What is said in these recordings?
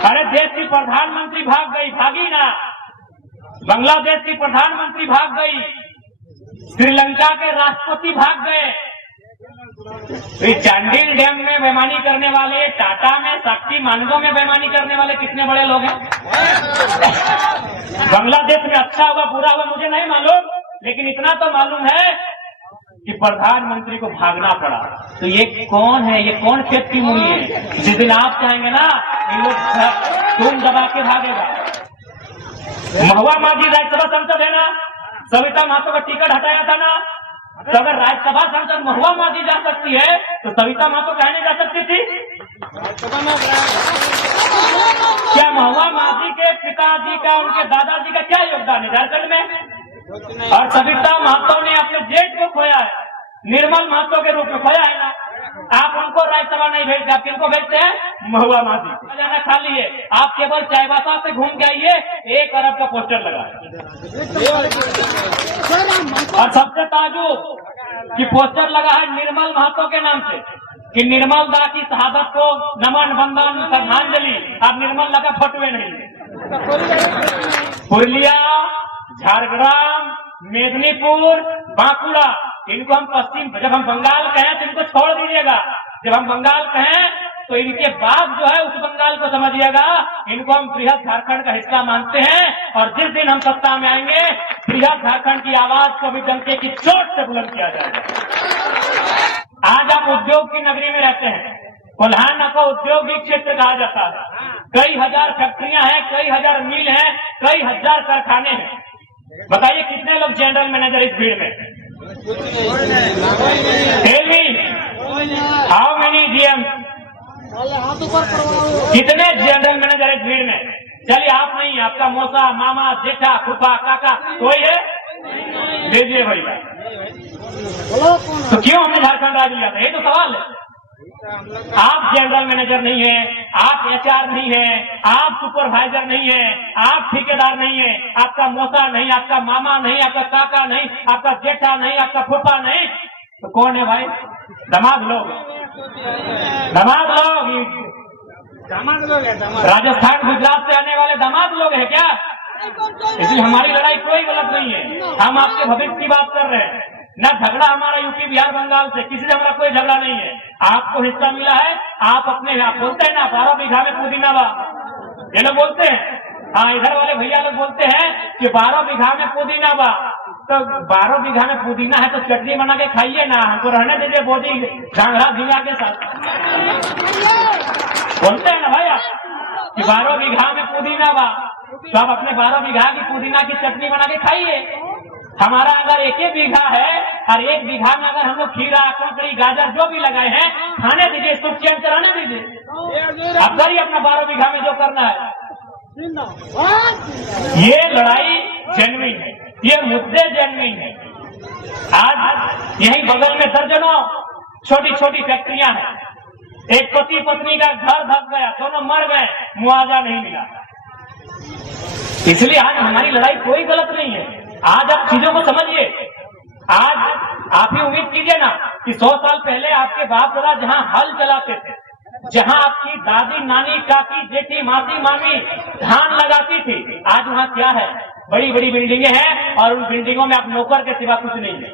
अरे देश की प्रधानमंत्री भाग गई, भागी ना। बांग्लादेश की प्रधानमंत्री भाग गई, श्रीलंका के राष्ट्रपति भाग गए। चांडिल डैम में बेईमानी करने वाले, टाटा में, साक्षी मानगो में बेईमानी करने वाले कितने बड़े लोग हैं। बांग्लादेश में अच्छा हुआ बुरा हुआ मुझे नहीं मालूम, लेकिन इतना तो मालूम है कि प्रधानमंत्री को भागना पड़ा। तो ये कौन है, ये कौन खेत की मूली है? जिस दिन आप चाहेंगे ना इन लोग तुम दबा के भागेगा। महुआ मांझी राज्यसभा सांसद है ना, सविता महतो का टिकट हटाया था ना, तो अगर राज्यसभा सांसद महुआ मांझी जा सकती है तो सविता महतो कहीं नहीं जा सकती थी? क्या महुआ मांझी के पिताजी का, उनके दादाजी का क्या योगदान है झारखंड में? और सविता महतो ने अपने जेठ को खोया है, निर्मल महतो के रूप में खोया है ना। आप उनको राज्यसभा नहीं भेजते, आप किनको भेजते हैं? महुआ मांझी। जाना खाली है, आप केवल चाईबासा से घूम के आइए, 1 अरब का पोस्टर लगा है। और सबसे ताजुब कि पोस्टर लगा है निर्मल महतो के नाम से, कि निर्मल दा की शहादत को नमन बंदन श्रद्धांजलि। आप निर्मल लगा फटवे नहीं। पुरुलिया, झारग्राम, मेदिनीपुर, बांकुड़ा, इनको हम पश्चिम, जब हम बंगाल कहें तो इनको छोड़ दीजिएगा। जब हम बंगाल कहें तो इनके बाप जो है उस बंगाल को समझिएगा। इनको हम बृहद झारखंड का हिस्सा मानते हैं, और जिस दिन हम सत्ता में आएंगे बृहद झारखंड की आवाज को भी डंके की चोट से बुलंद किया जाएगा। आज आप उद्योग की नगरी में रहते हैं, कोल्हान को औद्योगिक क्षेत्र कहा जाता है। कई हजार फैक्ट्रियां हैं, कई हजार मिल हैं, कई हजार कारखाने हैं। बताइए कितने लोग जनरल मैनेजर इस भीड़ में? Tell me how many GM? कितने जनरल मैनेजर इस भीड़ में? चलिए आप नहीं, आपका मौसा, मामा, जेठा, फूफा, काका कोई है? भेजिए भैया। तो क्यों हमने झारखंड राज्य लिया था? ये तो सवाल है। आप जनरल मैनेजर नहीं है, आप एचआर नहीं है, आप सुपरवाइजर नहीं है, आप ठेकेदार नहीं है, आपका मौसा नहीं, आपका मामा नहीं, आपका काका नहीं, आपका जेठा नहीं, आपका फूफा नहीं, तो कौन है भाई? दामाद लोग। दामाद लोग राजस्थान गुजरात से आने वाले दामाद लोग हैं क्या? इसलिए हमारी लड़ाई कोई गलत नहीं है। हम आपके भविष्य की बात कर रहे हैं। न झगड़ा हमारा यूपी बिहार बंगाल से, किसी से हमारा कोई झगड़ा नहीं है। आपको हिस्सा मिला है, आप अपने, आप बोलते हैं ना 12 बीघा में पुदीना बा, ये लोग बोलते हैं। हाँ, इधर वाले भैया लोग बोलते हैं कि 12 बीघा में पुदीना बा। तो 12 बीघा में पुदीना है तो चटनी बना के खाइए ना, हमको रहने दीजिए बोधी घाघरा झींगा के साथ। बोलते हैं ना भाई आप कि 12 बीघा में पुदीना बा, तो आप अपने 12 बीघा की पुदीना की चटनी बना के खाइए। हमारा अगर 1 बीघा है और 1 बीघा में अगर हम लोग खीरा, ककड़ी, गाजर जो भी लगाए हैं खाने दीजिए, इसको चैन से रहने दीजिए। अब करिए अपना 12 बीघा में जो करना है। ये लड़ाई जेन्युइन है, ये मुद्दे जेन्युइन है। आज यही बगल में दर्जनों छोटी छोटी फैक्ट्रियां हैं। एक पति पत्नी का घर धस गया, दोनों मर गए, मुआवजा नहीं मिला। इसलिए आज हमारी लड़ाई कोई गलत नहीं है। आज आप चीजों को समझिए। आज आप ही उम्मीद कीजिए ना कि 100 साल पहले आपके बाप दादा जहाँ हल चलाते थे, जहाँ आपकी दादी, नानी, काकी, जेठी, मासी, मामी धान लगाती थी, आज वहाँ क्या है? बड़ी बड़ी बिल्डिंगें हैं, और उन बिल्डिंगों में आप नौकर के सिवा कुछ नहीं है।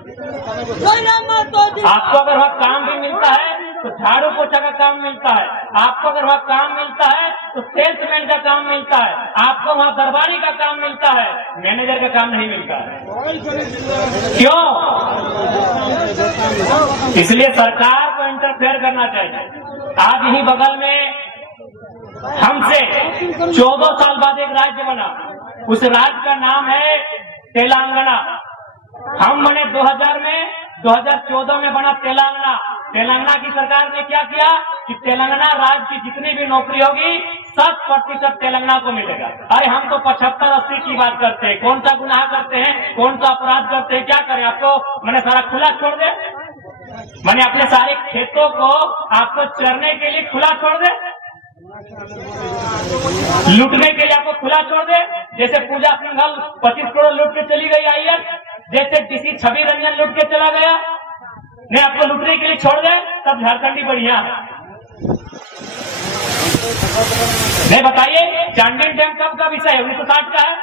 आपको अगर वहाँ काम भी मिलता है तो झाड़ू पोछा का काम मिलता है, आपको अगर वहाँ काम मिलता है तो सेल्समैन का काम मिलता है, आपको वहाँ दरबारी का काम मिलता है, मैनेजर का काम नहीं मिलता है। क्यों? इसलिए सरकार को इंटरफेयर करना चाहिए। आज यही बगल में हमसे 14 साल बाद एक राज्य बना, उस राज्य का नाम है तेलंगाना। हम बने 2000 में, 2014 में बना तेलंगाना। तेलंगाना की सरकार ने क्या किया कि तेलंगाना राज्य की जितनी भी नौकरी होगी 100% तेलंगाना को मिलेगा। अरे हम तो 75-80 की बात करते हैं। कौन सा गुनाह करते हैं, कौन सा अपराध करते हैं, क्या करें? आपको मैंने सारा खुला छोड़ दे? मैंने अपने सारे खेतों को आपको चरने के लिए खुला छोड़ दे? लूटने के लिए आपको खुला छोड़ दे? जैसे पूजा सिंघल 25 करोड़ लूट के चली गई आईएएस, जैसे किसी छवि रंजन लूट के चला गया, नहीं आपको लूटने के लिए छोड़ दे? तब झारखंडी बढ़िया है। नहीं बताइए, चांडिल डैम कब का विषय है? 1960 का है,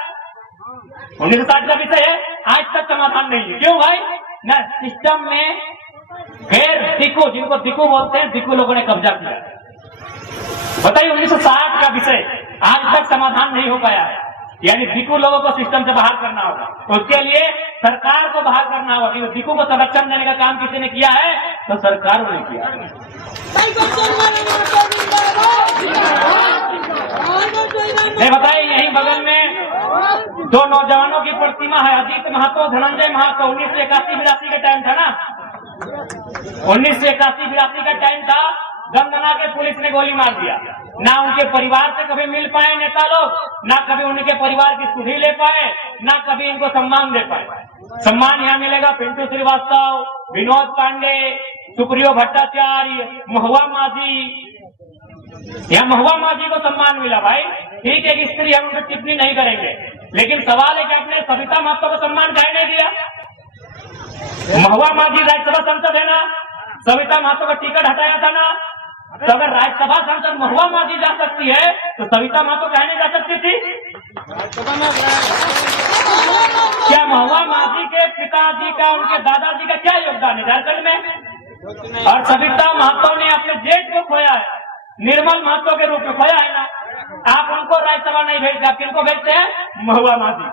1960 का विषय है, आज तक समाधान नहीं है। क्यों भाई? ना सिस्टम में गैर दिक्कू, जिनको दिक्कू बोलते हैं, दिक्कू लोगों ने कब्जा किया। बताइए, 1960 का विषय आज तक समाधान नहीं हो पाया है। यानी दिक्कू लोगों को सिस्टम से बाहर करना होगा, तो उसके लिए सरकार को बाहर करना होगा। कि दिक्कू को संरक्षण देने का काम किसी ने किया है तो सरकार ने किया। नहीं बताइए, यही बगल में दो नौजवानों की प्रतिमा है, अजीत महतो, धनंजय महतो। 1981-82 का टाइम था ना, 1981-82 का टाइम था। गंगना के पुलिस ने गोली मार दिया। ना उनके परिवार से कभी मिल पाए नेता लोग, ना कभी उनके परिवार की सुधि ले पाए, ना कभी इनको सम्मान दे पाए। सम्मान यहाँ मिलेगा पिंटू श्रीवास्तव, विनोद पांडे, सुप्रियो भट्टाचार्य, महुआ माझी। यहाँ महुआ माझी को सम्मान मिला भाई। ठीक है, स्त्री हम उन पर टिप्पणी नहीं करेंगे, लेकिन सवाल है कि आपने सविता महतो को सम्मान काहे नहीं दिया? महुआ माझी राज्यसभा सांसद है ना, सविता महतो का टिकट हटाया था ना। तो अगर राज्यसभा सांसद महुआ माझी जा सकती है तो सविता महतो काहे नहीं जा सकती थी? क्या महुआ माझी के पिताजी का, उनके दादाजी का क्या योगदान है झारखंड में? और सविता महतो ने अपने जेठ को खोया है, निर्मल महतो के रूप में खोया है ना। आप उनको राज्यसभा नहीं भेजते, आप किनको भेजते हैं? महुआ माझी।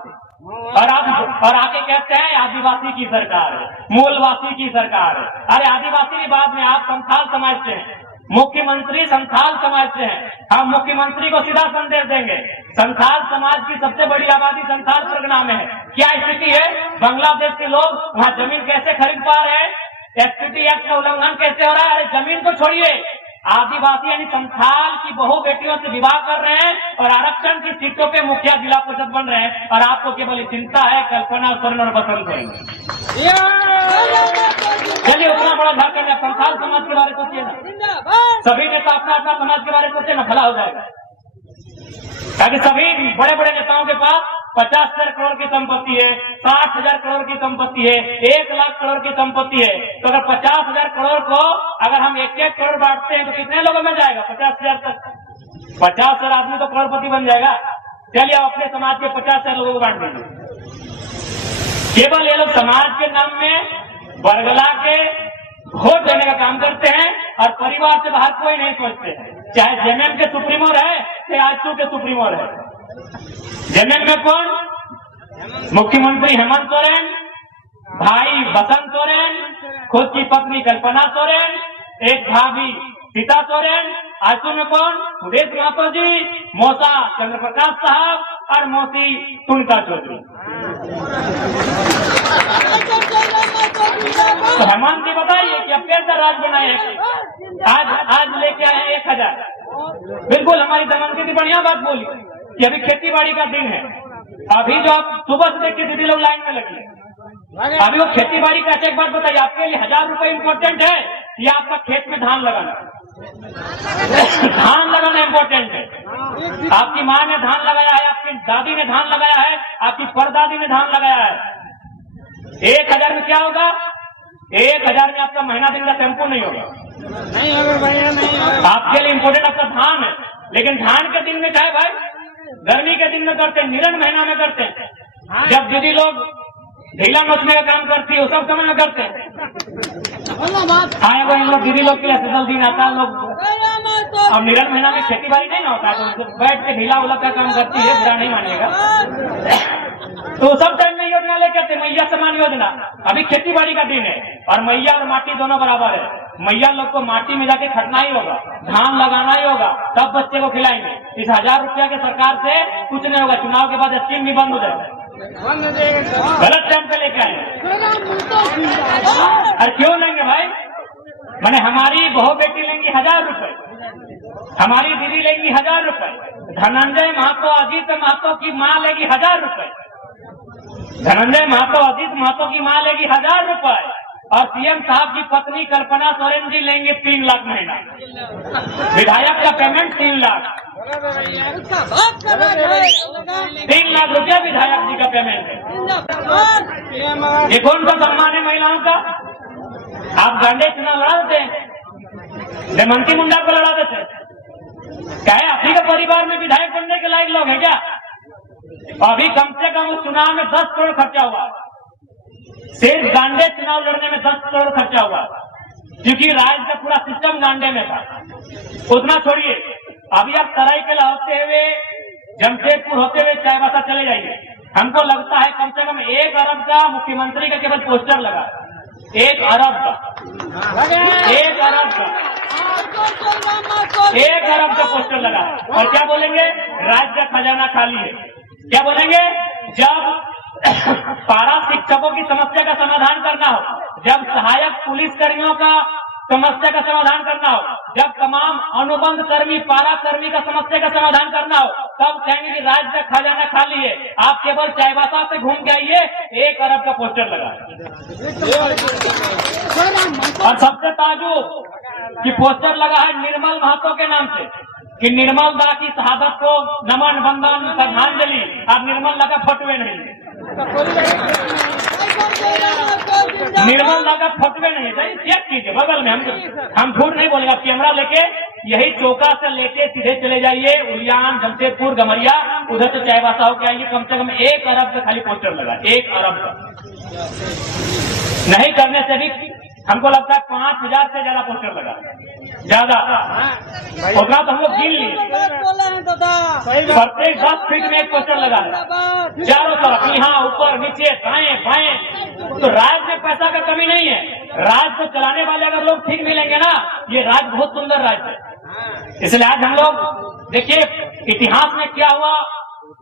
और आके कहते हैं आदिवासी की सरकार है, मूलवासी की सरकार है। अरे आदिवासी की बात में आप संथाल समाज से हैं, मुख्यमंत्री संथाल समाज से हैं। हम मुख्यमंत्री को सीधा संदेश देंगे, संथाल समाज की सबसे बड़ी आबादी संथाल परगना में है। क्या स्थिति है? बांग्लादेश के लोग वहाँ जमीन कैसे खरीद पा रहे हैं? एसपीटी एक्ट का उल्लंघन कैसे हो रहा है? अरे जमीन को छोड़िए, आदिवासी यानी संथाल की बहु बेटियों से विवाह कर रहे हैं और आरक्षण की सीटों पे मुखिया जिला परिषद बन रहे हैं। और आपको केवल चिंता है कल्पना स्वर्ण और बसंत करेंगे। चलिए, उतना बड़ा झारखंड है, संथाल समाज के बारे में सोचिए ना। सभी नेता अपना अपना समाज के बारे में सोचे ना, भला हो जाएगा। ताकि सभी बड़े बड़े नेताओं के पास 50,000 करोड़ की संपत्ति है, 60,000 करोड़ की संपत्ति है, 1 लाख करोड़ की संपत्ति है। तो अगर 50,000 करोड़ को अगर हम 1-1 करोड़ बांटते हैं तो कितने लोगों में जाएगा? 50,000 तक। 50,000 आदमी तो करोड़पति बन जाएगा। चलिए, आप अपने समाज के 50,000 लोगों को बांट दीजिए। केवल ये लोग समाज के नाम में बरगला के वोट देने का काम करते हैं और परिवार से बाहर कोई नहीं सोचते। चाहे जेएमएम के सुप्रीमो रहे, चाहे आजसू के सुप्रीमो रहे। जेएमएम में कौन? मुख्यमंत्री हेमंत सोरेन, भाई बसंत सोरेन, खुद की पत्नी कल्पना सोरेन, एक भाभी सीता सोरेन। आजसू में कौन? सुदेश महतो जी, मौसा चंद्र प्रकाश साहब और मौसी सुनीता चौधरी। तो हेमंत जी बताइए कि अब कैसा राज बनाए? आज लेके आए 1,000। बिल्कुल हमारी दमनती थी, बढ़िया बात बोली कि अभी खेती बाड़ी का दिन है। अभी जो आप सुबह से देख के दीदी लोग लाइन में लगी, अभी वो खेती बाड़ी का एक बात बताइए, आपके लिए 1,000 रुपए इम्पोर्टेंट है या आपका खेत में धान लगाना? धान लगाना इम्पोर्टेंट है। आपकी माँ ने धान लगाया है, आपकी दादी ने धान लगाया है, आपकी परदादी ने धान लगाया है। 1,000 में क्या होगा? 1,000 में आपका महीना दिन का टेम्पो नहीं होगा। आपके लिए इम्पोर्टेंट आपका धान है, लेकिन धान के दिन में क्या है भाई? गर्मी के दिन में करते हैं, निरन महीना में करते हैं, जब दीदी लोग ढीला नोचने का काम करती है, उस सब समय में करते हैं। हाँ, वो इन लोग दीदी लोग के लिए स्पेशल दिन आता है। लोग अब निरन महीना में खेती बाड़ी नहीं ना होता, तो बैठ के ढीला उलग का काम करती है, बुरा नहीं मानेगा। तो सब टाइम में योजना लेके आते, मैया समान योजना। अभी खेती बाड़ी का दिन है और मैया और माटी दोनों बराबर है। मैया लोग को माटी में जाके खटना ही होगा, धान लगाना ही होगा, तब बच्चे को खिलाएंगे। इस 1,000 रुपया के सरकार से कुछ नहीं होगा। चुनाव के बाद स्कीम भी बंद हो जाएगा। गलत टाइम पे लेके आए। और क्यों लेंगे भाई? मैंने हमारी बहू बेटी लेंगी 1,000 रुपए, हमारी दीदी लेंगी 1,000 रुपए, धनंजय महतो अजीत महतो की माँ लेगी 1,000 रुपए, धनंजय महतो अजीत महतो की माँ लेगी 1,000 रुपए और सीएम साहब की पत्नी कल्पना सोरेन जी लेंगे 3 लाख महीना। विधायक का पेमेंट 3 लाख, 3 लाख रुपया विधायक जी का पेमेंट है। ये कौन सा सम्मान है महिलाओं का? आप गांडे चुनाव लड़ा देते हैं, हेमंती मुंडा को लड़ा देते हैं, क्या है आप ही का परिवार में विधायक बनने के लायक लोग हैं क्या? अभी कम से कम उस चुनाव में 10 करोड़ खर्चा हुआ, सिर्फ गांडे चुनाव लड़ने में 10 करोड़ खर्चा हुआ, क्योंकि राज्य का पूरा सिस्टम गांडे में था। उतना छोड़िए, अभी आप सरायकेला होते हुए जमशेदपुर होते हुए चाईबासा चले जाइए, हमको लगता है कम से कम 1 अरब का मुख्यमंत्री का केवल पोस्टर लगा, 1 अरब का, 1 अरब का, 1 अरब का पोस्टर लगा। और क्या बोलेंगे? राज्य का खजाना खाली है। क्या बोलेंगे? जब पारा शिक्षकों की समस्या का समाधान करना हो, जब सहायक पुलिस कर्मियों का समस्या का समाधान करना हो, जब तमाम अनुबंध कर्मी पारा कर्मी का समस्या का समाधान करना हो, तब कहेंगे कि राज्य का खजाना खाली है। आप केवल चाईबासा से घूम के आइए, 1 अरब का पोस्टर लगा। और सबसे ताजुब कि पोस्टर लगा है निर्मल महतो के नाम से, कि निर्मल दा की शहादत को नमन वंदन श्रद्धांजलि। अब निर्मल दा का फटवे नहीं, निर्मल दा का फटवे नहीं है, चेक कीजिए बगल में। हम झूठ नहीं बोलेंगे, आप कैमरा लेके यही चौका से लेके सीधे चले जाइए, उलियान, जमशेदपुर, गमरिया, उधर से चाईबासा होके आइए। कम से कम 1 अरब का खाली पोस्टर लगा, 1 अरब का। नहीं करने से भी हमको लगता है 5000 से ज्यादा पोस्टर लगा, ज्यादा उतना तो हम लोग गिन लिए। प्रत्येक 10 फीट में 1 पोस्टर लगा है, चारों तरफ, यहाँ ऊपर नीचे दाएं बाएं। तो राज्य में पैसा का कमी नहीं है। राज्य को चलाने वाले अगर लोग ठीक मिलेंगे ना, ये राज्य बहुत सुंदर राज्य है। इसलिए आज हम लोग देखिए इतिहास में क्या हुआ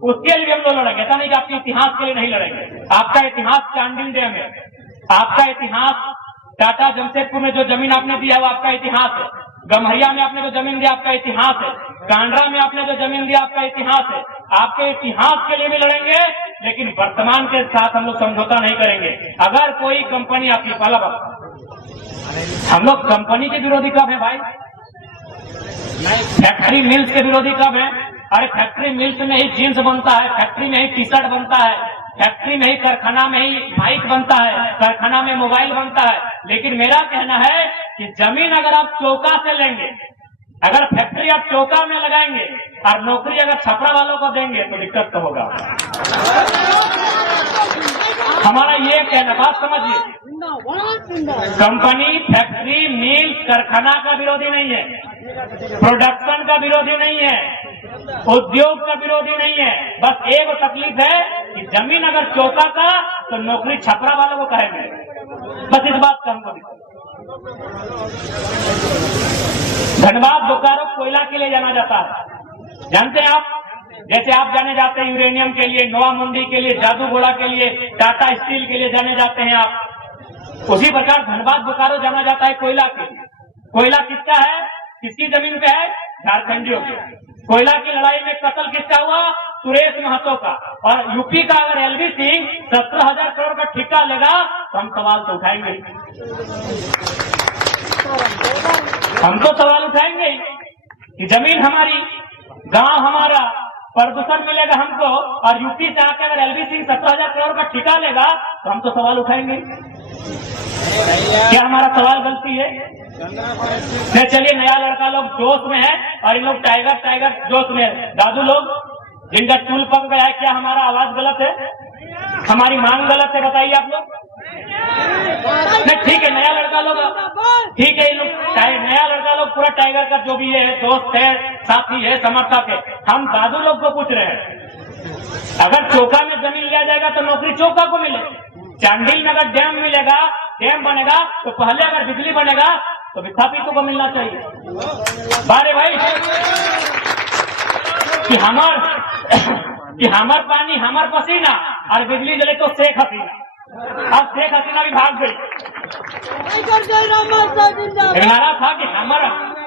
उसके लिए हम लोग लड़ेंगे। ऐसा नहीं कि आपके इतिहास के लिए नहीं लड़ेंगे। आपका इतिहास चांडिल डैम है, आपका इतिहास टाटा जमशेदपुर में जो जमीन आपने दिया वो आपका इतिहास है, गम्हरिया में आपने जो जमीन दिया आपका इतिहास है, कांडरा में आपने जो जमीन दिया आपका इतिहास है। आपके इतिहास के लिए भी लड़ेंगे, लेकिन वर्तमान के साथ हम लोग समझौता नहीं करेंगे। अगर कोई कंपनी आपकी पहला हम लोग कंपनी के विरोधी कब है भाई? फैक्ट्री मिल्स के विरोधी कब है? अरे फैक्ट्री मिल्स में ही जीन्स बनता है, फैक्ट्री में ही टी शर्ट बनता है, फैक्ट्री में ही, कारखाना में ही माइक बनता है, कारखाना में मोबाइल बनता है। लेकिन मेरा कहना है कि जमीन अगर आप चौका से लेंगे, अगर फैक्ट्री आप चौका में लगाएंगे और नौकरी अगर छपरा वालों को देंगे तो दिक्कत तो होगा। हमारा ये कहना, बात समझिए, कंपनी, फैक्ट्री, मिल, कारखाना का विरोधी नहीं है, प्रोडक्शन का विरोधी नहीं है, उद्योग का विरोधी नहीं है। बस एक तकलीफ है कि जमीन अगर चौका का तो नौकरी छपरा वालों को कहेंगे। बस इस बात का हमको धनबाद बोकारो कोयला के लिए जाना जाता है, जानते हैं आप? जैसे आप जाने जाते हैं यूरेनियम के लिए, नोवा मुंडी के लिए, जादूगोड़ा के लिए, टाटा स्टील के लिए जाने जाते हैं आप, उसी प्रकार धनबाद बोकारो जाना जाता है कोयला के लिए। कोयला किसका है? किसकी जमीन पे है? झारखंडियों की। कोयला की लड़ाई में कत्ल किसका हुआ? सुरेश महतो का। और यूपी का अगर एलवी सिंह 17,000 करोड़ का ठेका लेगा तो हम सवाल तो उठाएंगे, हम तो सवाल उठाएंगे कि जमीन हमारी, गांव हमारा, प्रदूषण मिलेगा हमको, और यूपी से आकर अगर एलवी सिंह 17,000 करोड़ का ठेका लेगा तो हम तो सवाल उठाएंगे। क्या हमारा सवाल गलती है? चलिए नया लड़का लोग जोश में है और इन लोग टाइगर जोश में है। दादू लोग जिनका टूल पक गया है, क्या हमारा आवाज गलत है? हमारी मांग गलत है? बताइए आप लोग। नहीं ठीक है, नया लड़का लोग ठीक है, ये लोग नया लड़का लोग पूरा टाइगर का जो भी है दोस्त है, साथी है, समर्थक है। हम दादू लोग को पूछ रहे हैं, अगर चौका में जमीन लिया जाएगा तो नौकरी चौका को मिले, चांडिल में अगर डैम मिलेगा, डैम बनेगा तो पहले अगर बिजली बनेगा तो विस्थापितों को मिलना चाहिए। बारे भाई कि हमार पानी, हमार पसीना और बिजली जले तो शेख हसीना। अब शेख हसीना भी भाग गई। नारा था कि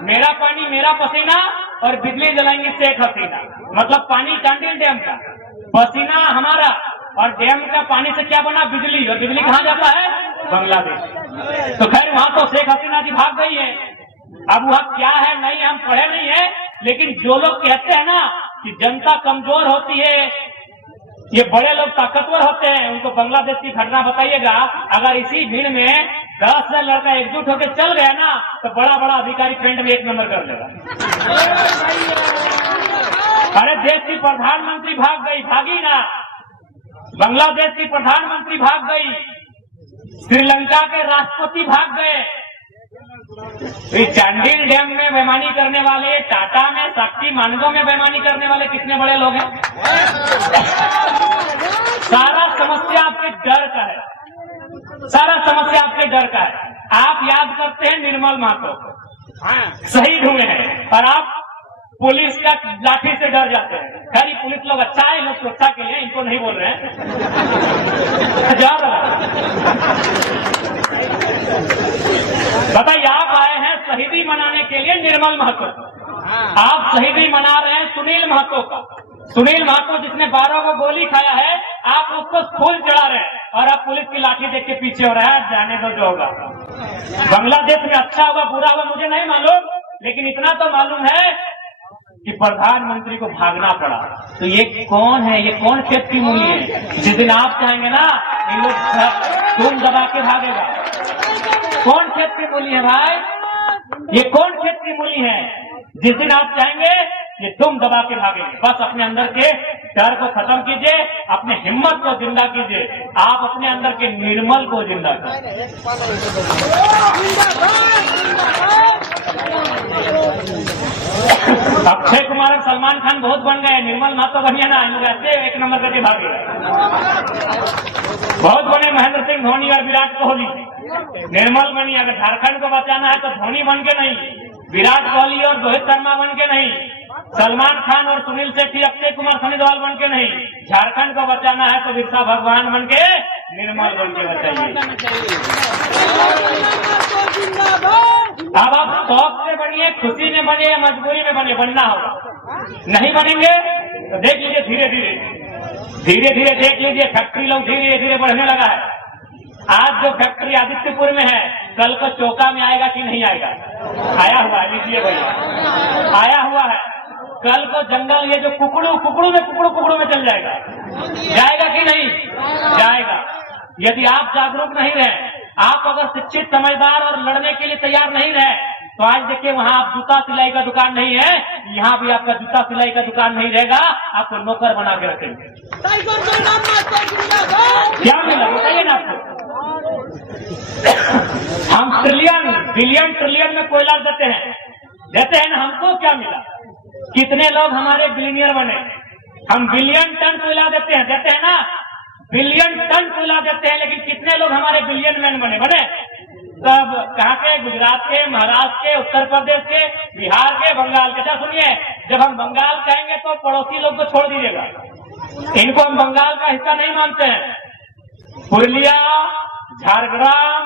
मेरा पानी मेरा पसीना और बिजली जलाएंगे शेख हसीना। मतलब पानी चांडिल डैम का, पसीना हमारा, और डैम का पानी से क्या बना? बिजली। और बिजली कहाँ जाता है? बांग्लादेश। तो खैर वहां तो शेख हसीना जी भाग गई है। अब वह क्या है नहीं हम पढ़े नहीं है, लेकिन जो लोग कहते हैं ना कि जनता कमजोर होती है, ये बड़े लोग ताकतवर होते हैं, उनको बांग्लादेश की घटना बताइएगा। अगर इसी भीड़ में 10 लड़का एकजुट होकर चल गया ना तो बड़ा बड़ा अधिकारी फ्रंट में 1 नंबर कर देगा। अरे देश की प्रधानमंत्री भाग गई, भागी ना। बांग्लादेश की प्रधानमंत्री भाग गई, श्रीलंका के राष्ट्रपति भाग गए। इस चांडिल डैम में बेईमानी करने वाले, टाटा में, साक्षी मानगो में बेईमानी करने वाले कितने बड़े लोग हैं। सारा समस्या आपके डर का है, सारा समस्या आपके डर का है। आप याद करते हैं निर्मल महतो शहीद हुए हैं और आप पुलिस का लाठी से डर जाते हैं। खैर ये पुलिस लोग अच्छा है, लोग सुरक्षा के लिए, इनको नहीं बोल रहे हैं। जा रहा बताइए, आप आए हैं शहीदी मनाने के लिए निर्मल महतो, आप शहीदी मना रहे हैं सुनील महतो का। सुनील महतो जिसने 12 को गोली खाया है, आप उसको फूल चढ़ा रहे हैं और आप पुलिस की लाठी देख के पीछे हो रहा है। जाने दो जो होगा। बांग्लादेश में अच्छा होगा बुरा होगा मुझे नहीं मालूम, लेकिन इतना तो मालूम है कि प्रधानमंत्री को भागना पड़ा। तो ये कौन है, ये कौन खेत की मूली है? जिस दिन आप चाहेंगे ना ये लोग तुम दबा के भागेगा। कौन खेत की मूली है भाई? ये कौन खेत की मूली है? जिस दिन आप चाहेंगे ये तुम दबा के भागेंगे। बस अपने अंदर के डर को खत्म कीजिए, अपने हिम्मत को जिंदा कीजिए, आप अपने अंदर के निर्मल को जिंदा कीजिए। अक्षय कुमार और सलमान खान बहुत बन गए, निर्मल महतो बढ़िया ना, लोग ऐसे एक नंबर करके भागे। बहुत बने महेंद्र सिंह धोनी और विराट कोहली, निर्मल बनी। अगर झारखंड को बचाना है तो धोनी बन के नहीं, विराट कोहली और रोहित शर्मा बन के नहीं, सलमान खान और सुनील शेट्टी, अक्षय कुमार, सनी देओल बन के नहीं। झारखंड को बचाना है तो बिरसा भगवान बन के, निर्मल बन के बचाइए। अब आप शौक से बनिए, खुशी में बनिए या मजबूरी में बनिए, बनना होगा। नहीं बनेंगे तो देख लीजिए धीरे धीरे देख लीजिए फैक्ट्री लोग धीरे धीरे बढ़ने लगा है। आज जो फैक्ट्री आदित्यपुर में है, कल को चौका में आएगा कि नहीं आएगा? आया हुआ है, लीजिए भैया, आया हुआ है। कल को जंगल ये जो कुकड़ू में चल जाएगा, जाएगा कि नहीं जाएगा? यदि आप जागरूक नहीं रहे, आप अगर शिक्षित, समझदार और लड़ने के लिए तैयार नहीं रहे, तो आज देखिए वहाँ आप जूता सिलाई का दुकान नहीं है, यहाँ भी आपका जूता सिलाई का दुकान नहीं रहेगा, आपको नौकर बना के रखेंगे। क्या मिला बताइए ना आपको? हम ट्रिलियन, बिलियन, ट्रिलियन में कोयला देते हैं ना, हमको क्या मिला? कितने लोग हमारे बिलियनियर बने? हम बिलियन टन कोयला देते हैं ना, बिलियन टन कोयला देते हैं, लेकिन कितने लोग हमारे बिलियन मैन बने? सब कहाँ के? गुजरात के, महाराष्ट्र के, उत्तर प्रदेश के, बिहार के, बंगाल के। अच्छा सुनिए, जब हम बंगाल कहेंगे तो पड़ोसी लोग को छोड़ दीजिएगा, इनको हम बंगाल का हिस्सा नहीं मानते हैं। पुरुलिया, झारग्राम,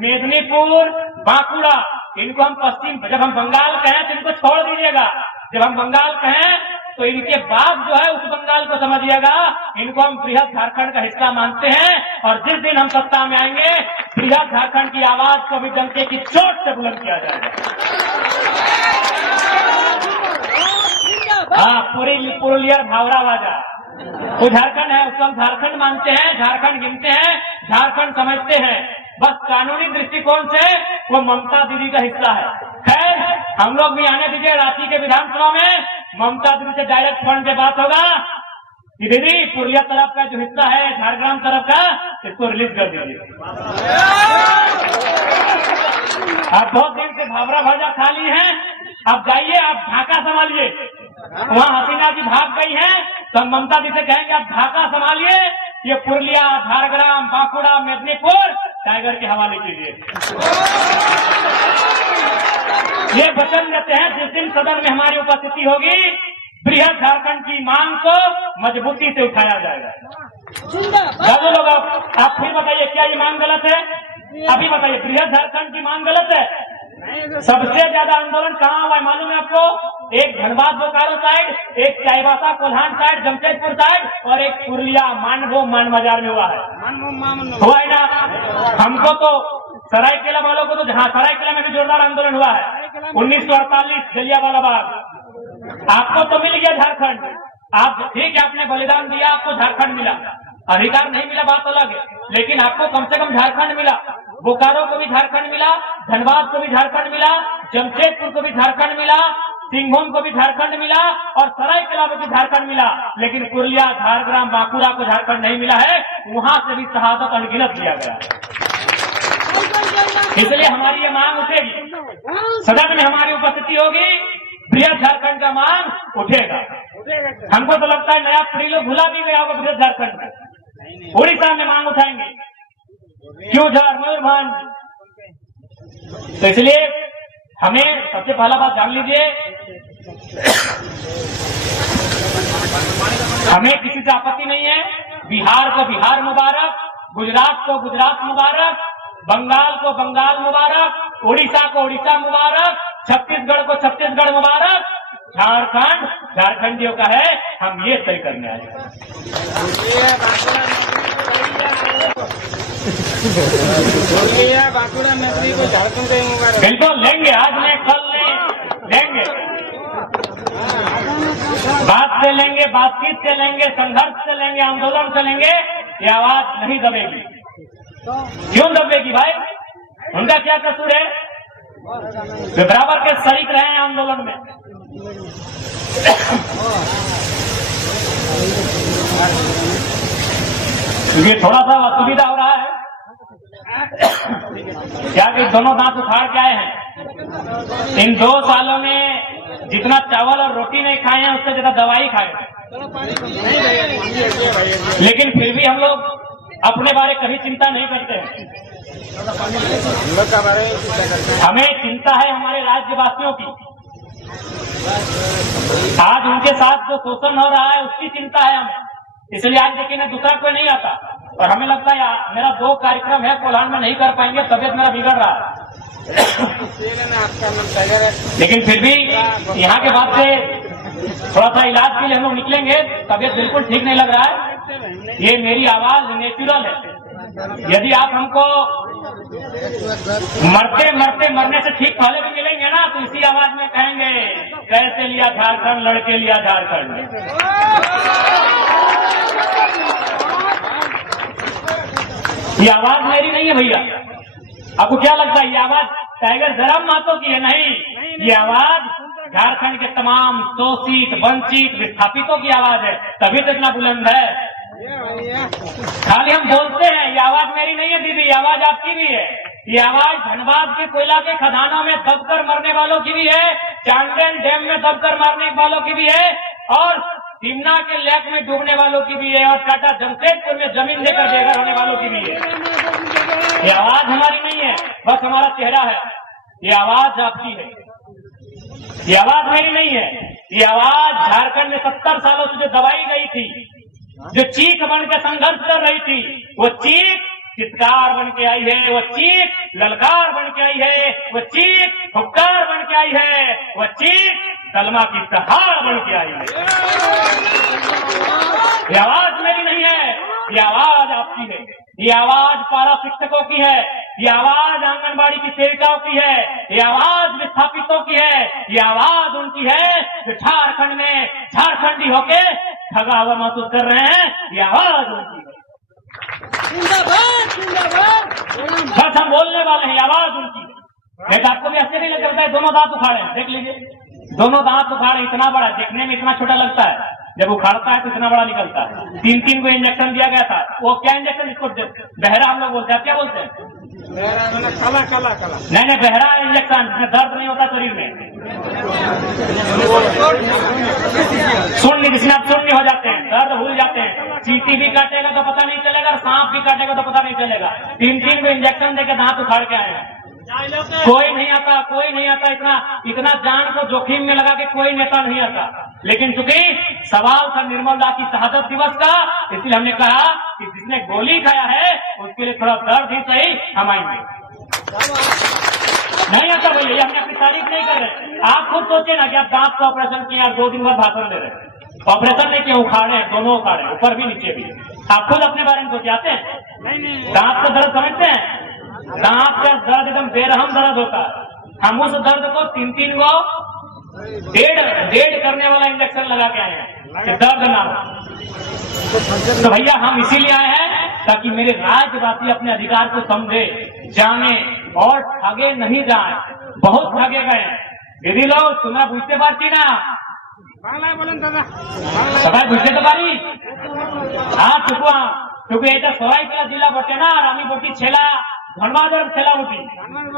मेदिनीपुर, बांकुड़ा, इनको हम पश्चिम, जब हम बंगाल कहें तो इनको छोड़ दीजिएगा। जब हम बंगाल कहें तो इनके बाप जो है उस बंगाल को समझिएगा, इनको हम बृहद झारखंड का हिस्सा मानते हैं। और जिस दिन हम सत्ता में आएंगे, बृहद झारखंड की आवाज को भी डंके की चोट से बुलंद किया जाएगा। हाँ, पुरुलिया, भावरा बाजा, वो झारखंड है, उसको हम झारखंड मानते हैं, झारखंड गिनते हैं, झारखंड समझते हैं। बस कानूनी दृष्टिकोण से वो ममता दीदी का हिस्सा है। खैर, हम लोग भी आने दीजिए, रांची के विधानसभा में ममता दीदी से डायरेक्ट फोन पे बात होगा कि दीदी पुरुलिया तरफ का जो हिस्सा है, झारग्राम तरफ का, इसको रिलीज कर दीजिए। आप बहुत दिन से भावरा भाजा खा ली है, अब जाइए, आप ढाका संभालिए। वहाँ हसीना जी भाग गई है, तो ममता जी से कहेंगे आप ढाका संभालिए, ये पुरुलिया, झारग्राम, बांकुड़ा, मेदिनीपुर टाइगर के हवाले कीजिए। ये वचन देते हैं जिस दिन सदन में हमारी उपस्थिति होगी, बृहद झारखंड की मांग को मजबूती से उठाया जाएगा। दादू लोग आप फिर बताइए, क्या ये मांग गलत है? अभी बताइए, बृहद झारखंड की मांग गलत है? सबसे ज्यादा आंदोलन कहाँ हुआ है मालूम है आपको? एक धनबाद बोकारो साइड, एक चाईबासा कोल्हान साइड, जमशेदपुर साइड, और एक पुरुलिया, मानभो, मानबाजार में हुआ है ना। हमको तो सरायकेला वालों को तो, जहाँ सरायकेला में भी जोरदार आंदोलन हुआ है, 1948 जलियांवाला बाग। आपको तो मिल गया झारखंड, आप ठीक है, आपने बलिदान दिया, आपको झारखंड मिला, अधिकार नहीं मिला बात अलग है, लेकिन आपको कम से कम झारखंड मिला। बोकारो को भी झारखंड मिला, धनबाद को भी झारखंड मिला, जमशेदपुर को भी झारखंड मिला, सिंहभूम को भी झारखंड मिला और सरायकेला को भी झारखंड मिला, लेकिन पुरलिया, झारग्राम, बांकुड़ा को झारखंड नहीं मिला है। वहां से भी शहादत अनगिनत दिया गया। इसलिए हमारी ये मांग उठेगी, सदन में हमारी उपस्थिति होगी, बृहद झारखंड का मांग उठेगा। हमको तो लगता है नया पीढ़ी लोग भुला भी गया होगा बृहद झारखंड में। उड़ीसा में मांग उठाएंगे, क्योंझार, मयूरभंज। तो इसलिए हमें सबसे पहला बात जान लीजिए, हमें किसी से आपत्ति नहीं है। बिहार को बिहार मुबारक, गुजरात को गुजरात मुबारक, बंगाल को बंगाल मुबारक, उड़ीसा को उड़ीसा मुबारक, छत्तीसगढ़ को छत्तीसगढ़ मुबारक, झारखंड झारखंडियों का है। हम ये तय करने आए। बांकुड़ा नगरी को झारखंड का मुबारक। बिल्कुल लेंगे, आज नहीं कल लेंगे, बात से लेंगे, बातचीत से लेंगे, संघर्ष से लेंगे, आंदोलन से लेंगे। ये आवाज नहीं दबेगी। क्यों दबेगी भाई? उनका क्या कसूर है? वे बराबर के शरीक रहे हैं आंदोलन में। क्योंकि थोड़ा सा असुविधा हो रहा है क्या कि दोनों दांत उखाड़ के आए हैं। इन 2 सालों में जितना चावल और रोटी नहीं खाए हैं, उससे ज्यादा दवाई खाए हैं। लेकिन फिर भी हम लोग अपने बारे कभी चिंता नहीं करते हैं। हमें चिंता है हमारे राज्यवासियों की। आज उनके साथ जो शोषण हो रहा है उसकी चिंता है हमें। इसलिए आज देखिए दूसरा कोई नहीं आता, और हमें लगता है मेरा 2 कार्यक्रम है, कोल्हान में नहीं कर पाएंगे, तबियत मेरा बिगड़ रहा है। लेकिन फिर भी यहाँ के बाद से थोड़ा सा इलाज के लिए हम लोग निकलेंगे। तबियत बिल्कुल ठीक नहीं लग रहा है। ये मेरी आवाज नेचुरल है। यदि आप हमको मरते मरते मरने से ठीक पहले भी मिलेंगे ना, तो इसी आवाज में कहेंगे, कैसे लिया झारखंड, लड़के लिया झारखंड। ये आवाज मेरी नहीं है भैया। आपको क्या लगता है ये आवाज टाइगर जराम महतो की है? नहीं, ये आवाज झारखंड के तमाम शोषित, वंचित, विस्थापितों की आवाज है। तभी तो इतना बुलंद है। खाली हम बोलते हैं। ये आवाज मेरी नहीं है दीदी, ये आवाज आपकी भी है। ये आवाज धनबाद के कोयला के खदानों में दबकर मरने वालों की भी है, चांदन डैम में दबकर मारने वालों की भी है, और सिमना के लेक में डूबने वालों की भी है, और टाटा जमशेदपुर में जमीन देकर बेघर होने वालों की भी है। ये आवाज हमारी नहीं है, बस हमारा चेहरा है। ये आवाज आपकी है, ये आवाज मेरी नहीं है। ये आवाज झारखंड में 70 सालों से जो दबाई गई थी, जो चीख बन के संघर्ष कर रही थी, वो चीख चित्कार बन के आई है, वो चीख ललकार बन के आई है, वो चीख हुक्कार बन के आई है, वो चीख कलमा की सहार बन के आई है। ये आवाज मेरी नहीं है, ये आवाज आपकी है। ये आवाज पारा शिक्षकों की है, ये आवाज आंगनबाड़ी की सेविकाओं की है, ये आवाज विस्थापितों की है, ये आवाज उनकी है जो झारखंड में झारखंडी होके ठगा हुआ महसूस कर रहे हैं। ये आवाज उनकी है। बस हम बोलने वाले हैं, आवाज उनकी है। नहीं तो आपको भी ऐसे नहीं लगता है दोनों दांत उखाड़े हैं? देख लीजिए, दोनों दांत उखाड़े, इतना बड़ा, देखने में इतना छोटा लगता है, जब उखाड़ता है तो इतना बड़ा निकलता है। 3 को इंजेक्शन दिया गया था। वो क्या इंजेक्शन, इसको बहरा हम लोग बोलते हैं, क्या बोलते हैं? काला काला काला। नहीं, बहरा इंजेक्शन, इसमें दर्द नहीं होता शरीर में। शून्य, जिसमें आप शून्य हो जाते हैं, दर्द भूल जाते हैं। चींटी भी काटेगा तो पता नहीं चलेगा, सांप भी काटेगा तो पता नहीं चलेगा। 3 को इंजेक्शन देकर दांत उखाड़ के आए हैं। कोई नहीं आता, कोई नहीं आता। इतना जान को जोखिम में लगा के कोई नेता नहीं आता। लेकिन चूंकि सवाल था निर्मल दा की शहादत दिवस का, इसलिए हमने कहा कि जिसने गोली खाया है उसके लिए थोड़ा दर्द ही सही, हम आएंगे। नहीं आता भैया, ये हमने अपनी तारीफ नहीं कर रहे। आप खुद सोचे ना कि आप दांत का ऑपरेशन किया, 2 दिन बाद भाषण दे रहे। ऑपरेशन नहीं किया, उखाड़े, दोनों उखाड़े, ऊपर भी नीचे भी। आप खुद अपने बारे में सोचे आते हैं? दांत का दर्द समझते हैं? दांत का दर्द एकदम बेरहम दर्द होता है। हम उस दर्द को 3 को डेढ़ करने वाला इंजेक्शन लगा के आए हैं कि दर्द ना हो। तो भैया हम इसीलिए आए हैं ताकि मेरे राज्यवासी अपने अधिकार को समझे, जाने और ठगे नहीं जाए। बहुत ठगे गए, দিদি লোক তোমরা বুঝতে পারছি না, বাংলায় বলেন দাদা, সবাই বুঝতে তো পারি। হ্যাঁ টুকু এটা সরাইকেলা জেলা বটে না, আর আমি বলছি ছেলা ধনবাদের ছেলা বটি,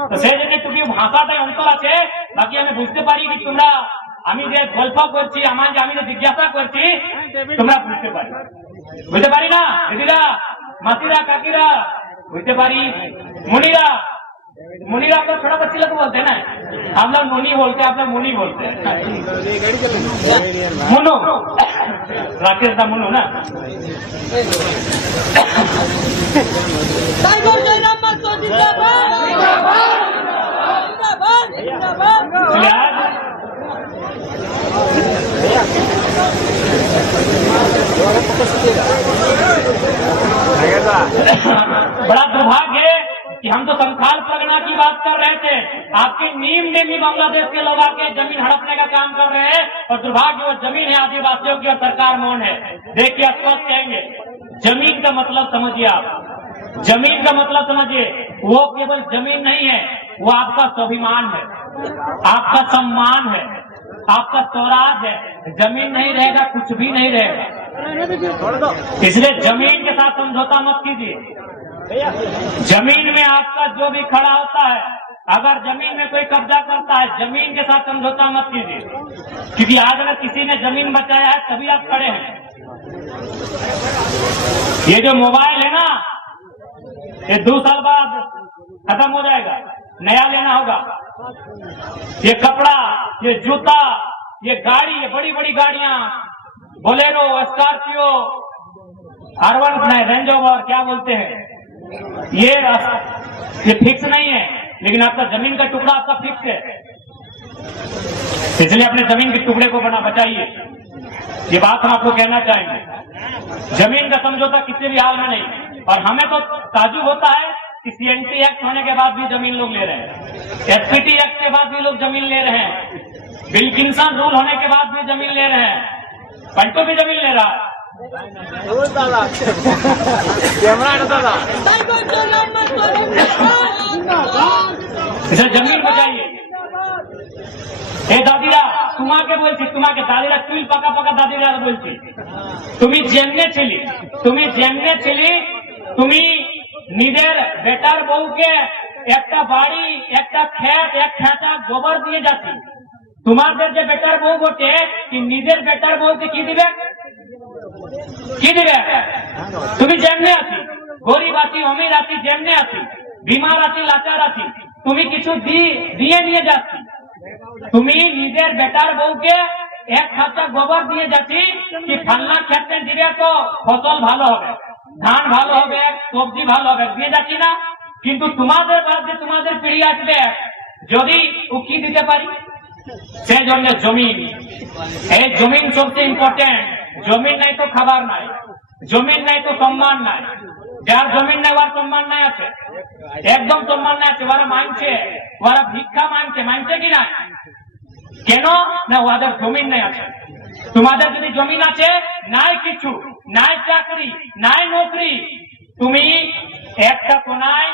তো সেই জন্য টুকু ভাষাটাই অন্তর আছে। বাকি আমি বুঝতে পারি কি তোমরা, আমি যে গল্প করছি, আমি যে জিজ্ঞাসা করছি তোমরা বুঝতে পারি, বুঝতে পারি না দিদিরা, মাসিরা, কাকিরা বুঝতে পারি। मुनीरा मुनीरा आप लोग छोटा बच्चे लोग बोलते हैं ना, हम लोग मुनी बोलते हैं, आप लोग मुनी बोलते हैं। मुनु राकेश का मुनु ना। बड़ा दुर्भाग्य है कि हम तो संथाल परगना की बात कर रहे थे, आपकी नीम में भी बांग्लादेश के लोग आके जमीन हड़पने का काम कर रहे हैं, और दुर्भाग्य वो जमीन है आदिवासियों की और सरकार मौन है। देखिए स्पष्ट कहेंगे, जमीन का मतलब समझिए आप, जमीन का मतलब समझिए, वो केवल जमीन नहीं है, वो आपका स्वाभिमान है, आपका सम्मान है, आपका स्वराज है। जमीन नहीं रहेगा कुछ भी नहीं रहेगा, इसलिए जमीन के साथ समझौता मत कीजिए। जमीन में आपका जो भी खड़ा होता है, अगर जमीन में कोई कब्जा करता है, जमीन के साथ समझौता मत कीजिए, क्योंकि आज अगर किसी ने जमीन बचाया है तभी आप खड़े हैं। ये जो मोबाइल है ना, ये 2 साल बाद खत्म हो जाएगा, नया लेना होगा। ये कपड़ा, ये जूता, ये गाड़ी, ये बड़ी बड़ी गाड़ियां, Bolero, Scorpio, R1 range rover क्या बोलते हैं, ये फिक्स नहीं है, लेकिन आपका जमीन का टुकड़ा आपका फिक्स है। इसलिए अपने जमीन के टुकड़े को बचाइए। ये बात हम आपको कहना चाहेंगे, जमीन का समझौता किसी भी हाल में नहीं। और हमें तो ताजुब होता है कि CNT एक्ट होने के बाद भी जमीन लोग ले रहे हैं, SPT एक्ट के बाद भी लोग जमीन ले रहे हैं, विल्किंसन रूल होने के बाद भी जमीन ले रहे हैं, पंटो भी जमीन ले रहा है। इसे जमीन बचाइए। ए दादीरा तुम्हाके बोलছি, তোমাকে দাদিরা চুল পাকা পাকা দাদিরা বলছি, তুমি যেমনে ছিলি তুমি নিজের বেটার বউকে একটা বাড়ি, একটা ক্ষেত, এক খেতা গোবর দিয়ে যাচ্ছি। তোমাদের যে বেটার বউ বটে, কি নিজের বেটার বউকে কি দিবে? তুমি যেমনে আছি, গরিব আছি, অমির আছি, যেমনে আছি, বিমার আছি, লাচার আছি, তুমি কিছু দিয়ে নিয়ে যাচ্ছি। তুমি নিজের বেটার বউকে এক খাতা গোবর দিয়ে যাচ্ছি কি ফাল্লা ক্ষেত্রে দিবে তো ফসল ভালো হবে, ধান ভালো হবে, সবজি ভালো হবে, দিয়ে যাচ্ছি না। কিন্তু তোমাদের বাদে তোমাদের পিড়ি আসবে, যদি ও কি দিতে পারি? সেই জন্য জমিন, এই জমিন সবচেয়ে ইম্পর্টেন্ট। জমিন নাই তো খাবার নাই, জমিন নাই তো সম্মান নাই। যার জমিন নাই ওর সম্মান নাই আছে, একদম সম্মান নাই আছে। ওরা মানছে, ওরা ভিক্ষা মানছে কি না? কেন না? ওদের জমিন নাই আছে। তোমাদের যদি জমিন আছে, নাই কিছু, নাই চাকরি, নাই নৌকরি, তুমি একটা কোনায়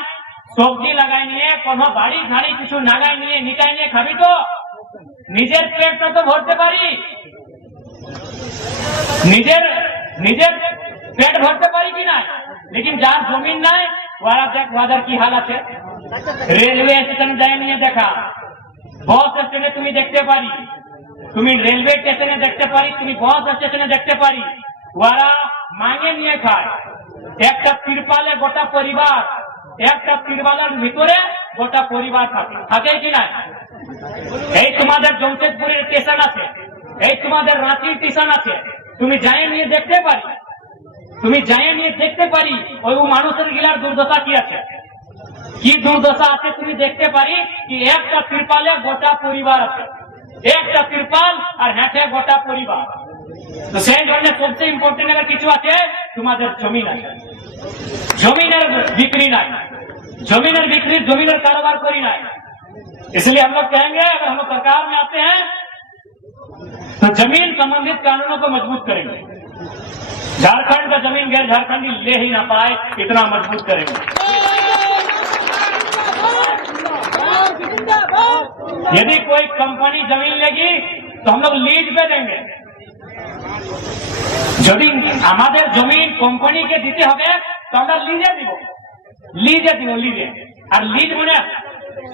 সবজি লাগাই নিয়ে, কোনো বাড়ি ঝাড়ি কিছু নাগাই নিয়ে নিকাই নিয়ে খাবি তো নিজের পেটটা তো ভরতে পারি, নিজের পেট ভরতে পারি কি না? लेकिन যার জমিন নাই ওরা দেখ ওদের কি হাল আছে। রেলওয়ে স্টেশন যায় নিয়ে দেখা, বাস স্টেশনে তুমি দেখতে পারি, তুমি রেলওয়ে স্টেশনে দেখতে পারি, তুমি বাস স্টেশনে দেখতে পারি, ওরা মাঙে নিয়ে খায়। একটা তিরপালে গোটা পরিবার, একটা তিরপালের ভিতরে গোটা পরিবার থাকে কি না? এই তোমাদের জমশেদপুরের স্টেশন আছে, এই তোমাদের রাঁচির স্টেশন আছে, তুমি যাই নিয়ে দেখতে পারি, ওই মানুষের গিলার দুর্দশা কি আছে, কি দুর্দশা আছে তুমি দেখতে পারি। কি একটা তিরপালে গোটা পরিবার আছে, একটা তিরপাল আর হেঁটে গোটা পরিবার। তো সেই জন্য সবচেয়ে ইম্পর্টেন্ট अगर কিছু আছে, তোমাদের জমিন আছে। জমিনের বিক্রি নাই, জমিনের कारोबार करी নাই। इसलिए हम लोग कहेंगे, अगर हम लोग सरकार में आते हैं तो जमीन संबंधित कानूनों को मजबूत करेंगे। झारखंड का जमीन गैर झारखंडी ले ही ना पाए, इतना मजबूत करेंगे। यदि कोई कंपनी जमीन लेगी तो हम लोग लीज पे देंगे। যদি আমাদের জমিন কোম্পানিকে দিতে হবে তো আমরা লিজে দিব, লিজে। আর লিজ মানে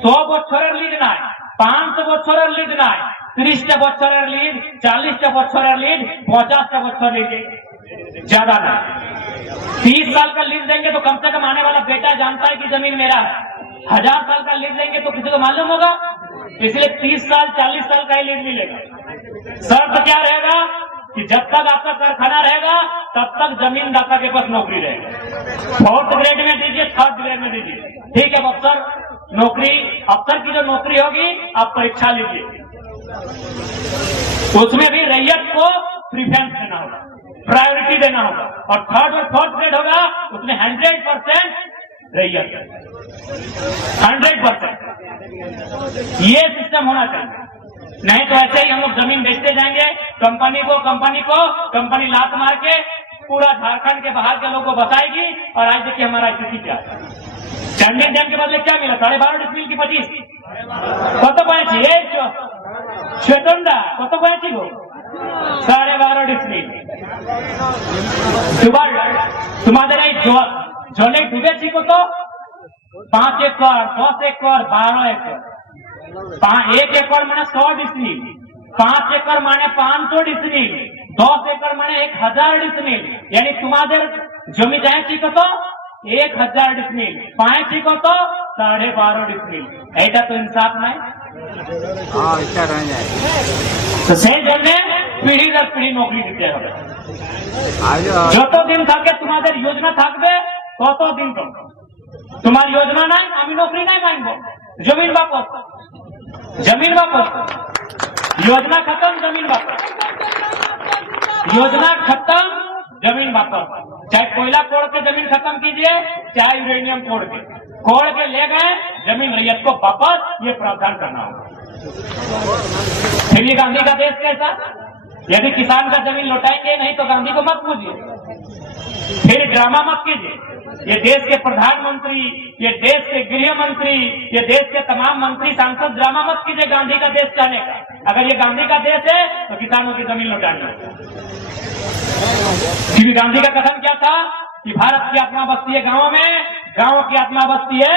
100 বছরের লিজ নয়, 500 বছরের লিজ নয়, 30টা বছরের লিজ, 40টা বছরের লিজ, 50টা বছর লিজ, ज्यादा नहीं। 30 साल का लीज देंगे तो कम से कम आने वाला बेटा जानता है कि जमीन मेरा है। 1000 साल का लीज देंगे तो किसी को मालूम होगा, इसलिए 30 साल 40 साल का ही लीज मिलेगा। शर्त क्या रहेगा कि जब तक आपका कारखाना रहेगा तब तक जमीनदाता के पास नौकरी रहेगी। 4th ग्रेड में दीजिए, 3rd ग्रेड में दीजिए, ठीक है। अफसर नौकरी, अफसर की जो नौकरी होगी आप परीक्षा लीजिए, उसमें भी रैयत को प्रीफरेंस देना होगा, प्रायोरिटी देना होगा। और 3rd और 4th ग्रेड होगा उसमें 100% रैयत, 100%। ये सिस्टम होना चाहिए, नहीं तो ऐसे ही हम लोग जमीन बेचते जाएंगे कंपनी को कंपनी लात मार के पूरा झारखंड के बाहर के लोगों को बताएगी। और आज देखिए हमारा स्थिति क्या है। चंडीगढ़ डैम के बदले क्या मिला? 12.5 डिसमिल की 25 কত পাইছি? এই চেতনদা কত পাইছি গো? 12.5 ডিসমিল। তোমাদের এই জলে ডুবেছি কত? 5 एकड़, 10 एकड़, 12 एकड़। 1 एकड़ माने 100 डिसमिल, 5 एकड़ माने 500 डिसमिल, 10 एकड़ माने 1000 डिसमिल। यानी तुम्हारे जमी जाए कत 1000 डिसमिल, पाए कत 12.5 डिसमिल। এইটা তো ইনসাফ নাই। তো সেই জন্য পিढ़ी दर পিढ़ी নৌকরি দিতে হবে। যতদিন থাকে তোমাদের योजना থাকবে ততদিন তোমার योजना নাই, আমি নৌকরি নাই মানবো। जमीन वापस, योजना खत्म, जमीन वापस, योजना खत्म, जमीन वापस। चाहे कोयला कोड़ के जमीन खत्म कीजिए, चाहे यूरेनियम कोड़ के ले गए जमीन रैयत को वापस, ये प्रावधान करना होगा। फिर ये गांधी का देश कैसा? यदि किसान का जमीन लौटाएंगे नहीं तो गांधी को मत पूछिए, फिर ड्रामा मत कीजिए। ये देश के प्रधानमंत्री, ये देश के गृह मंत्री, ये देश के तमाम मंत्री सांसद ड्रामा मत कीजिए गांधी का देश कहने का। अगर ये गांधी का देश है तो किसानों की जमीन लौटानी है। क्योंकि गांधी का कथन क्या था कि भारत की आत्मा बसती है गांवों में, गांव की आत्मा बसती है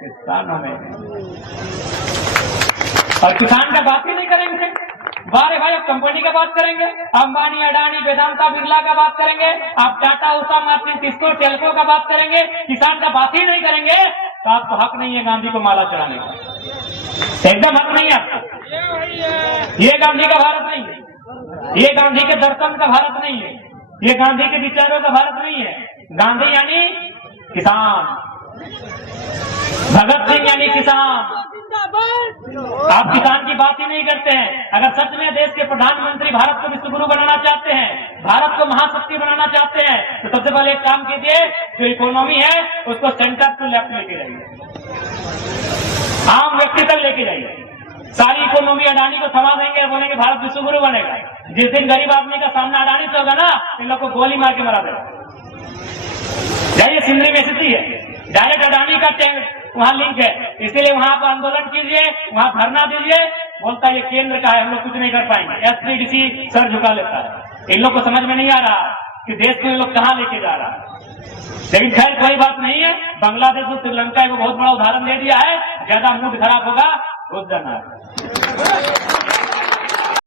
किसानों में। और किसान का बात ही नहीं करेंगे। बारे भाई अब कंपनी का बात करेंगे, अंबानी, अडानी, वेदांता, बिरला का बात करेंगे, आप टाटा, उषा, मार्टिन, टिस्को, टेल्को का बात करेंगे, किसान का बात ही नहीं करेंगे तो आपको हक नहीं है गांधी को माला चढ़ाने का। एकदम हक नहीं है आपको। ये गांधी का भारत नहीं है, ये गांधी के दर्शन का भारत नहीं है, ये गांधी के विचारों का भारत नहीं है। गांधी यानी किसान, भगत सिंह यानी किसान। आप किसान की बात ही नहीं करते हैं। अगर सच में देश के प्रधानमंत्री भारत को विश्वगुरु बनाना चाहते हैं, भारत को महाशक्ति बनाना चाहते हैं, तो सबसे पहले एक काम कीजिए, जो इकोनॉमी है उसको सेंटर टू लेफ्ट लेके जाइए, आम व्यक्ति तक लेके जाइए। सारी इकोनॉमी अडानी को थमा देंगे, बोलेंगे भारत विश्वगुरु बनेगा। जिस दिन गरीब आदमी का सामना अडानी से होगा ना, इन लोग को गोली मार के मरा देगा। जाइए, सिंदरी में स्थिति है, डायरेक्ट अडानी का वहाँ लिंक है, इसीलिए वहाँ पर आंदोलन कीजिए, वहाँ धरना दीजिए। बोलता है ये केंद्र का है, हम लोग कुछ नहीं कर पाएंगे। SPDC सर झुका लेता है। इन लोग को समझ में नहीं आ रहा कि देश को ये लोग कहाँ लेके जा रहा है। लेकिन खैर कोई बात नहीं है, बांग्लादेश और श्रीलंका को बहुत बड़ा उदाहरण दे दिया है। ज्यादा मूड खराब होगा, घुस जाना है।